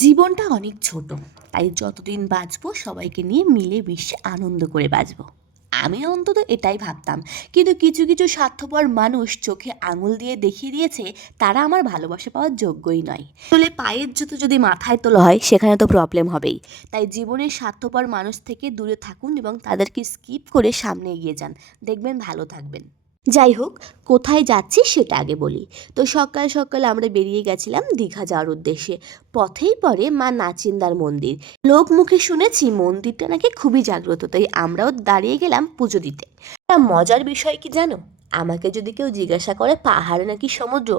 জীবনটা অনেক ছোট, তাই যতদিন বাঁচবো সবাইকে নিয়ে মিলেমিশে আনন্দ করে বাঁচবো। আমি অন্তত এটাই ভাবতাম। কিন্তু কিছু কিছু স্বার্থপর মানুষ চোখে আঙুল দিয়ে দেখিয়ে দিয়েছে তারা আমার ভালোবাসা পাওয়ার যোগ্যই নয়। আসলে পায়ের জুতো যদি মাথায় তোলা হয় সেখানে তো প্রবলেম হবেই। তাই জীবনের স্বার্থপর মানুষ থেকে দূরে থাকুন এবং তাদেরকে স্কিপ করে সামনে এগিয়ে যান। দেখবেন ভালো থাকবেন। যাই হোক, কোথায় যাচ্ছি সেটা আগে বলি। তো সকাল সকাল আমরা বেরিয়ে গেছিলাম দীঘা যাওয়ার উদ্দেশ্যে। পথেই পড়ে মা নাচিন্দার মন্দির। লোক মুখে শুনেছি মন্দিরটা নাকি খুবই জাগ্রত, তাই আমরাও দাঁড়িয়ে গেলাম পুজো দিতে। মজার বিষয় কি জানো, আমাকে যদি কেউ জিজ্ঞাসা করে পাহাড় নাকি সমুদ্র,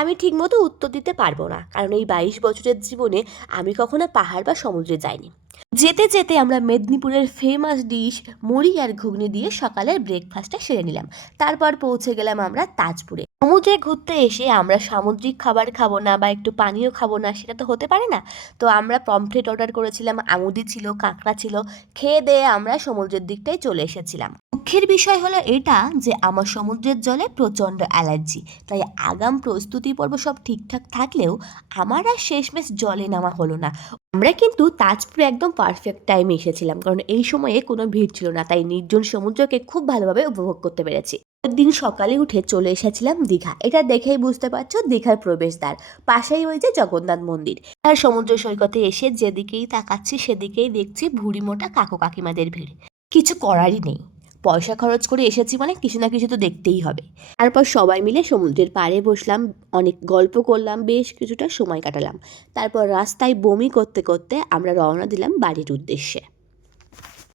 আমি ঠিকমতো উত্তর দিতে পারবো না, কারণ এই 22 বছরের জীবনে আমি কখনো পাহাড় বা সমুদ্রে যাইনি। যেতে যেতে আমরা মেদিনীপুরের ফেমাস ডিশ মুড়ি আর ঘুগনি দিয়ে সকালের ব্রেকফাস্টটা সেরে নিলাম। তারপর পৌঁছে গেলাম আমরা তাজপুরে। সমুদ্রে ঘুরতে এসে আমরা সামুদ্রিক খাবার খাবো না বা একটু পানীয় খাবো না, সেটা তো হতে পারে না। তো আমরা পমফ্রেট অর্ডার করেছিলাম, আঙুদি ছিল, কাঁকড়া ছিল। খেয়ে দেয়ে আমরা সমুদ্রের দিকটাই চলে এসেছিলাম। দুঃখের বিষয় হলো এটা যে আমার সমুদ্রের জলে প্রচণ্ড অ্যালার্জি। তাই আগাম প্রস্তুতি পর্ব সব ঠিকঠাক থাকলেও আমার আর শেষমেশ জলে নামা হলো না। আমরা কিন্তু তাজপুরে একদম পারফেক্ট টাইমে এসেছিলাম, কারণ এই সময়ে কোনো ভিড় ছিল না, তাই নির্জন সমুদ্রকে খুব ভালোভাবে উপভোগ করতে পেরেছি। দিন সকালে উঠে চলে এসেছিলাম দীঘা। এটা দেখেই বুঝতে পারছো দীঘার প্রবেশদ্বার। পাশেই ওই যে জগন্নাথ মন্দির। আর সমুদ্র সৈকতে এসে যেদিকেই তাকাচ্ছি সেদিকেই দেখছি ভুড়ি মোটা কাকু কাকিমাদের ভিড়। কিছু করারই নেই, পয়সা খরচ করে এসেছি মানে কিছু না কিছু তো দেখতেই হবে। তারপর সবাই মিলে সমুদ্রের পাড়ে বসলাম, অনেক গল্প করলাম, বেশ কিছুটা সময় কাটালাম। তারপর রাস্তায় বমি করতে করতে আমরা রওনা দিলাম বাড়ির উদ্দেশ্যে।